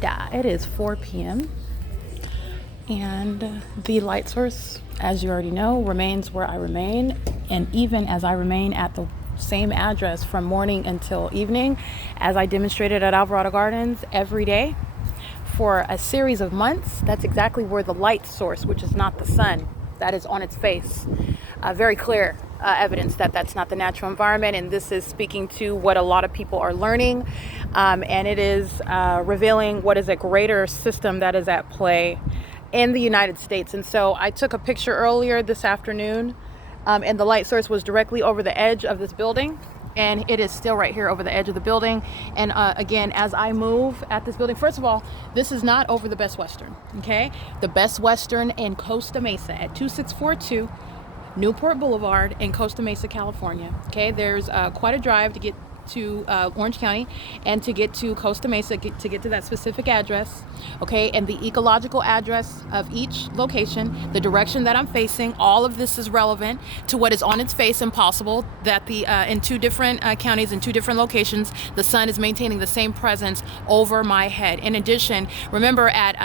It is 4 p.m. and the light source, as you already know, remains where I remain, and even as I remain at the same address from morning until evening, as I demonstrated at Alvarado Gardens every day for a series of months. That's exactly where the light source, which is not the sun, that is on its face. Very clear evidence that that's not the natural environment, and this is speaking to what a lot of people are learning, and it is revealing what is a greater system that is at play in the United States. And so I took a picture earlier this afternoon, and the light source was directly over the edge of this building, and it is still right here over the edge of the building. And again, as I move at this building, first of all, this is not over the Best Western, okay? The Best Western in Costa Mesa at 2642 Newport Boulevard in Costa Mesa, California. Okay, there's quite a drive to get to Orange County and to get to Costa Mesa, to get to that specific address. Okay, and the ecological address of each location, the direction that I'm facing, all of this is relevant to what is on its face and possible that the in two different counties, in two different locations, the sun is maintaining the same presence over my head. In addition, remember at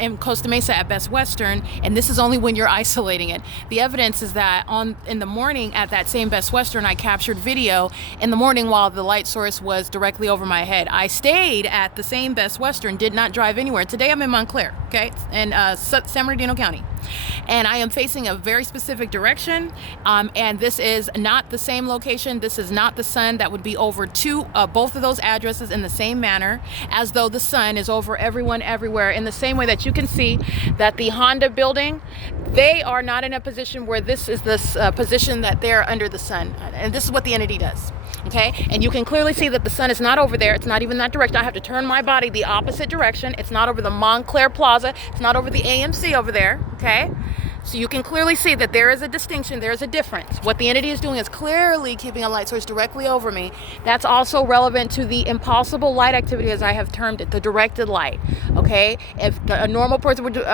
in Costa Mesa at Best Western, and this is only when you're isolating it. The evidence is that in the morning at that same Best Western, I captured video in the morning while the light source was directly over my head. I stayed at the same Best Western, did not drive anywhere. Today I'm in Montclair, okay, in San Bernardino County. And I am facing a very specific direction, and this is not the same location. This is not the sun that would be over both of those addresses in the same manner, as though the sun is over everyone everywhere, in the same way that you can see that the Honda building, they are not in a position where this is this position that they're under the sun. And this is what the entity does. Okay, and you can clearly see that the sun is not over there. It's not even that direction. I have to turn my body the opposite direction. It's not over the Montclair Plaza. It's not over the AMC over there. Okay, so you can clearly see that there is a distinction. There is a difference. What the entity is doing is clearly keeping a light source directly over me. That's also relevant to the impossible light activity, as I have termed it, the directed light. Okay, if a normal person would do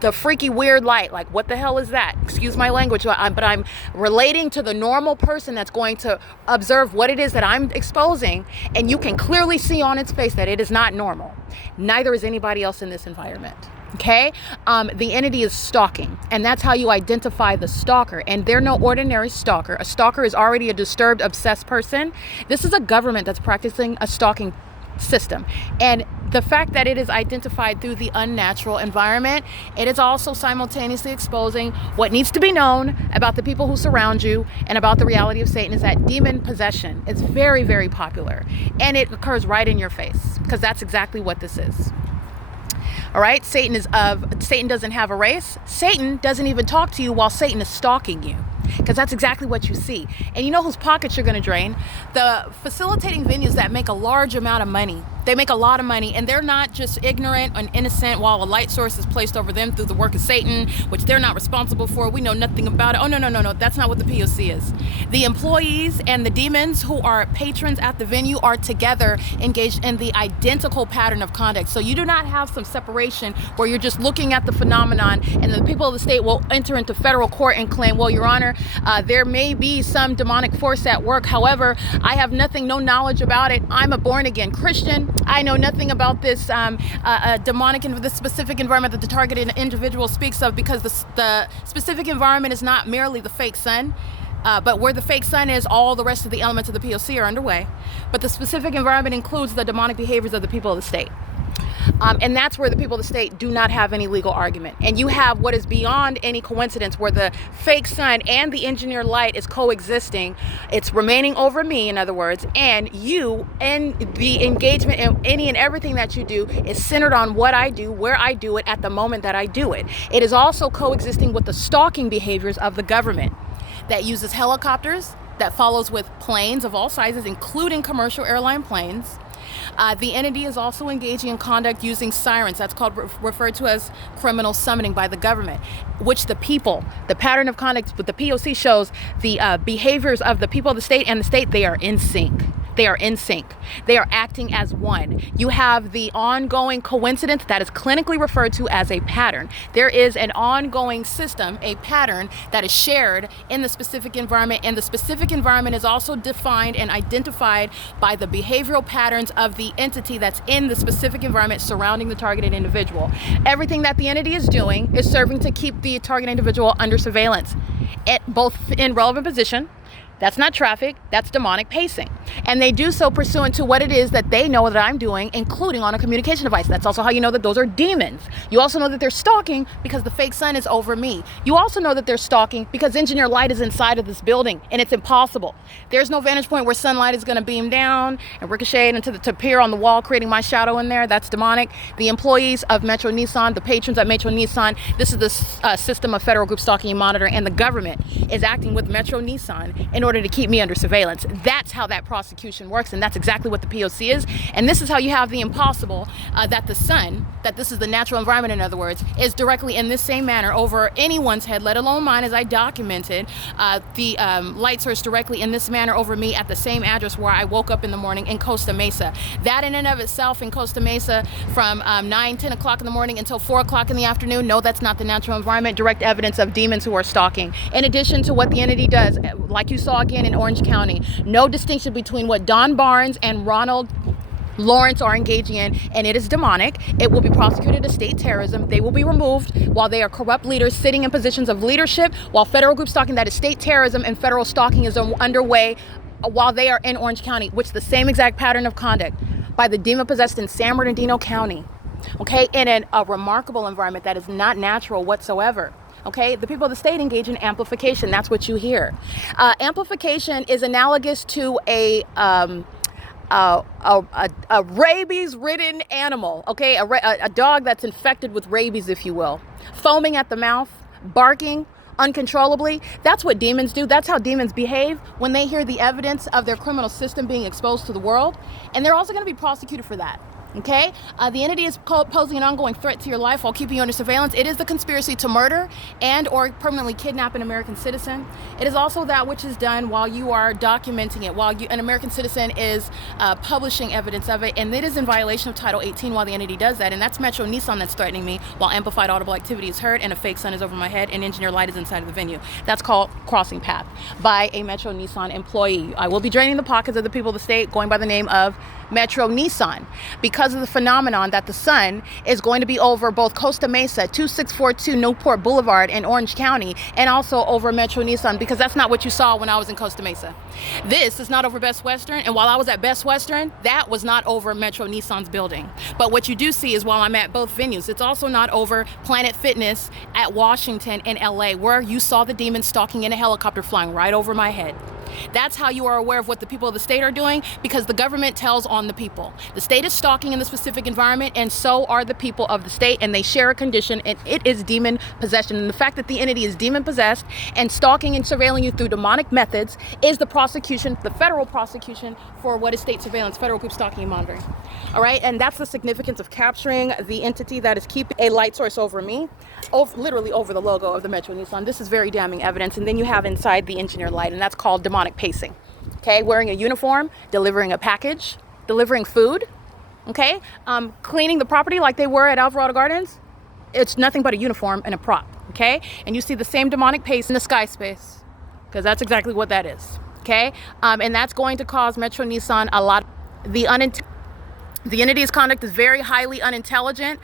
the freaky weird light, like what the hell is that? Excuse my language, but I'm relating to the normal person that's going to observe what it is that I'm exposing, and you can clearly see on its face that it is not normal. Neither is anybody else in this environment. Okay, the entity is stalking, and that's how you identify the stalker. And they're no ordinary stalker. A stalker is already a disturbed, obsessed person. This is a government that's practicing a stalking system, and the fact that it is identified through the unnatural environment, it is also simultaneously exposing what needs to be known about the people who surround you and about the reality of Satan, is that demon possession. It's very, very popular, and it occurs right in your face, because that's exactly what this is. All right, Satan doesn't have a race. Satan doesn't even talk to you while Satan is stalking you, because that's exactly what you see. And you know whose pockets you're going to drain? The facilitating venues that make a large amount of money. They make a lot of money, and they're not just ignorant and innocent while a light source is placed over them through the work of Satan, which they're not responsible for. We know nothing about it. Oh, no. That's not what the P.O.C. is. The employees and the demons who are patrons at the venue are together engaged in the identical pattern of conduct. So you do not have some separation where you're just looking at the phenomenon, and the people of the state will enter into federal court and claim, well, Your Honor, there may be some demonic force at work. However, I have no knowledge about it. I'm a born-again Christian. I know nothing about this demonic and this specific environment that the targeted individual speaks of, because the specific environment is not merely the fake sun, but where the fake sun is, all the rest of the elements of the P.O.C. are underway. But the specific environment includes the demonic behaviors of the people of the state. And that's where the people of the state do not have any legal argument. And you have what is beyond any coincidence, where the fake sun and the engineered light is coexisting. It's remaining over me, in other words, and you, and the engagement in any and everything that you do is centered on what I do, where I do it, at the moment that I do it. It is also coexisting with the stalking behaviors of the government that uses helicopters, that follows with planes of all sizes, including commercial airline planes. The entity is also engaging in conduct using sirens. That's referred to as criminal summoning by the government, which the pattern of conduct with the P.O.C. shows the behaviors of the people of the state and the state, they are in sync. They are in sync. They are acting as one. You have the ongoing coincidence that is clinically referred to as a pattern. There is an ongoing system, a pattern that is shared in the specific environment, and the specific environment is also defined and identified by the behavioral patterns of the entity that's in the specific environment surrounding the targeted individual. Everything that the entity is doing is serving to keep the target individual under surveillance, both in relevant position. That's not traffic, that's demonic pacing. And they do so pursuant to what it is that they know that I'm doing, including on a communication device. That's also how you know that those are demons. You also know that they're stalking because the fake sun is over me. You also know that they're stalking because engineer light is inside of this building, and it's impossible. There's no vantage point where sunlight is gonna beam down and ricochet into to appear on the wall, creating my shadow in there. That's demonic. The employees of Metro Nissan, the patrons at Metro Nissan, this is the system of federal group stalking and monitoring, and the government is acting with Metro Nissan in order to keep me under surveillance. That's how that prosecution works, and that's exactly what the P.O.C. is. And this is how you have the impossible, that the sun, that this is the natural environment, in other words, is directly in this same manner over anyone's head, let alone mine, as I documented the light source directly in this manner over me at the same address where I woke up in the morning in Costa Mesa. That in and of itself in Costa Mesa from 9, 10 o'clock in the morning until 4 o'clock in the afternoon, no, that's not the natural environment. Direct evidence of demons who are stalking. In addition to what the entity does, like you saw again in Orange County, no distinction between what Don Barnes and Ronald Lawrence are engaging in, and it is demonic. It will be prosecuted as state terrorism. They will be removed while they are corrupt leaders sitting in positions of leadership, while federal group stalking, that is state terrorism, and federal stalking is underway while they are in Orange County, which is the same exact pattern of conduct by the demon possessed in San Bernardino County, okay, in a remarkable environment that is not natural whatsoever. Okay, the people of the state engage in amplification. That's what you hear. Amplification is analogous to a rabies-ridden animal. Okay, a dog that's infected with rabies, if you will, foaming at the mouth, barking uncontrollably. That's what demons do. That's how demons behave when they hear the evidence of their criminal system being exposed to the world, and they're also going to be prosecuted for that. Okay, the entity is posing an ongoing threat to your life while keeping you under surveillance. It is the conspiracy to murder and or permanently kidnap an American citizen. It is also that which is done while you are documenting it, while an American citizen is publishing evidence of it, and it is in violation of Title 18 while the entity does that. And that's Metro Nissan that's threatening me while amplified audible activity is heard and a fake sun is over my head and engineer light is inside of the venue. That's called crossing path by a Metro Nissan employee. I will be draining the pockets of the people of the state going by the name of Metro Nissan because of the phenomenon that the sun is going to be over both Costa Mesa, 2642 Newport Boulevard in Orange County, and also over Metro Nissan, because that's not what you saw when I was in Costa Mesa. This is not over Best Western, and while I was at Best Western, that was not over Metro Nissan's building. But what you do see is while I'm at both venues, it's also not over Planet Fitness at Washington in LA, where you saw the demon stalking in a helicopter flying right over my head. That's how you are aware of what the people of the state are doing, because the government tells on the people. The state is stalking in the specific environment, and so are the people of the state, and they share a condition, and it is demon possession. And the fact that the entity is demon possessed and stalking and surveilling you through demonic methods is the prosecution, the federal prosecution for what is state surveillance, federal group stalking and monitoring. All right, and that's the significance of capturing the entity that is keeping a light source over me, literally over the logo of the Metro Nissan. This is very damning evidence. And then you have inside the engineer light, and that's called demonic pacing. Okay, wearing a uniform, delivering a package, delivering food, okay, cleaning the property like they were at Alvarado Gardens. It's nothing but a uniform and a prop, okay? And you see the same demonic pace in the sky space, because that's exactly what that is, okay? And that's going to cause Metro Nissan a lot. The entity's conduct is very highly unintelligent.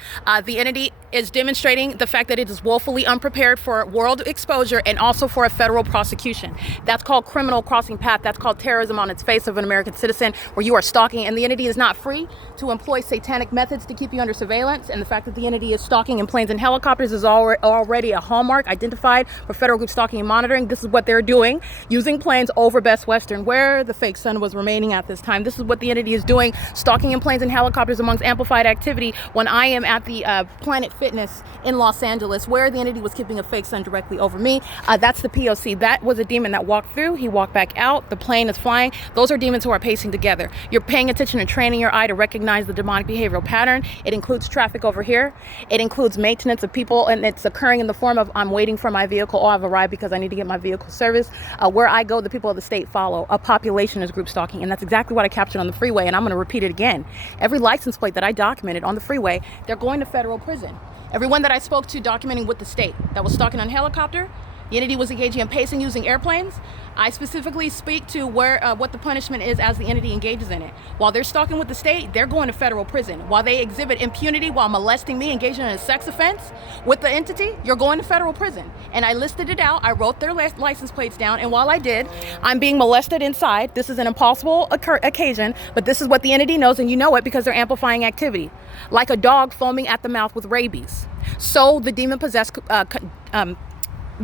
The entity is demonstrating the fact that it is woefully unprepared for world exposure and also for a federal prosecution. That's called criminal crossing path. That's called terrorism on its face of an American citizen, where you are stalking, and the entity is not free to employ satanic methods to keep you under surveillance. And the fact that the entity is stalking in planes and helicopters is already a hallmark identified for federal group stalking and monitoring. This is what they're doing, using planes over Best Western, where the fake sun was remaining at this time. This is what the entity is doing, stalking in planes and and helicopters amongst amplified activity when I am at the Planet Fitness in Los Angeles, where the entity was keeping a fake sun directly over me. That's the P.O.C. That was a demon that walked through. He walked back out. The plane is flying. Those are demons who are pacing together. You're paying attention and training your eye to recognize the demonic behavioral pattern. It includes traffic over here. It includes maintenance of people, and it's occurring in the form of I'm waiting for my vehicle, or I've arrived because I need to get my vehicle serviced. Where I go, the people of the state follow. A population is group stalking, and that's exactly what I captured on the freeway, and I'm going to repeat it again. Every license plate that I documented on the freeway, they're going to federal prison. Everyone that I spoke to documenting with the state that was stalking on helicopter, the entity was engaging in pacing using airplanes. I specifically speak to what the punishment is as the entity engages in it. While they're stalking with the state, they're going to federal prison. While they exhibit impunity while molesting me, engaging in a sex offense with the entity, you're going to federal prison. And I listed it out. I wrote their license plates down. And while I did, I'm being molested inside. This is an impossible occasion, but this is what the entity knows, and you know it because they're amplifying activity. Like a dog foaming at the mouth with rabies. So the demon-possessed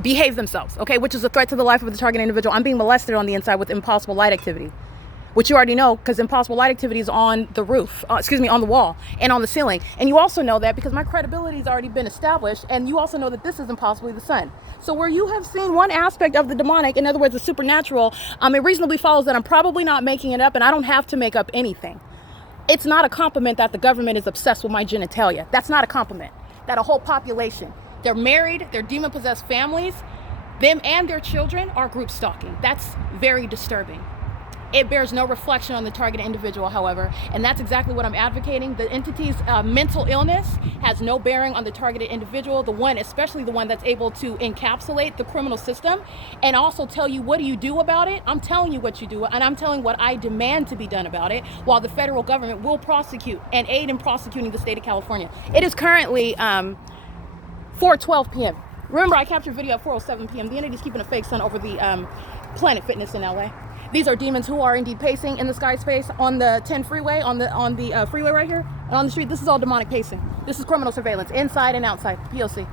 behave themselves, okay, which is a threat to the life of the target individual. I'm being molested on the inside with impossible light activity, which you already know because impossible light activity is on the roof, on the wall and on the ceiling. And you also know that because my credibility has already been established, and you also know that this isn't possibly the sun. So where you have seen one aspect of the demonic, in other words, the supernatural, it reasonably follows that I'm probably not making it up, and I don't have to make up anything. It's not a compliment that the government is obsessed with my genitalia. That's not a compliment. That a whole population, they're married, they're demon-possessed families, them and their children are group stalking. That's very disturbing. It bears no reflection on the targeted individual, however, and that's exactly what I'm advocating. The entity's mental illness has no bearing on the targeted individual, especially the one that's able to encapsulate the criminal system and also tell you what do you do about it. I'm telling you what you do, and I'm telling what I demand to be done about it, while the federal government will prosecute and aid in prosecuting the state of California. It is currently 4:12 p.m. Remember, I captured video at 4:07 p.m. The entity's keeping a fake sun over the Planet Fitness in LA. These are demons who are indeed pacing in the sky space on the 10 freeway, on the freeway right here, and on the street. This is all demonic pacing. This is criminal surveillance, inside and outside. P.O.C.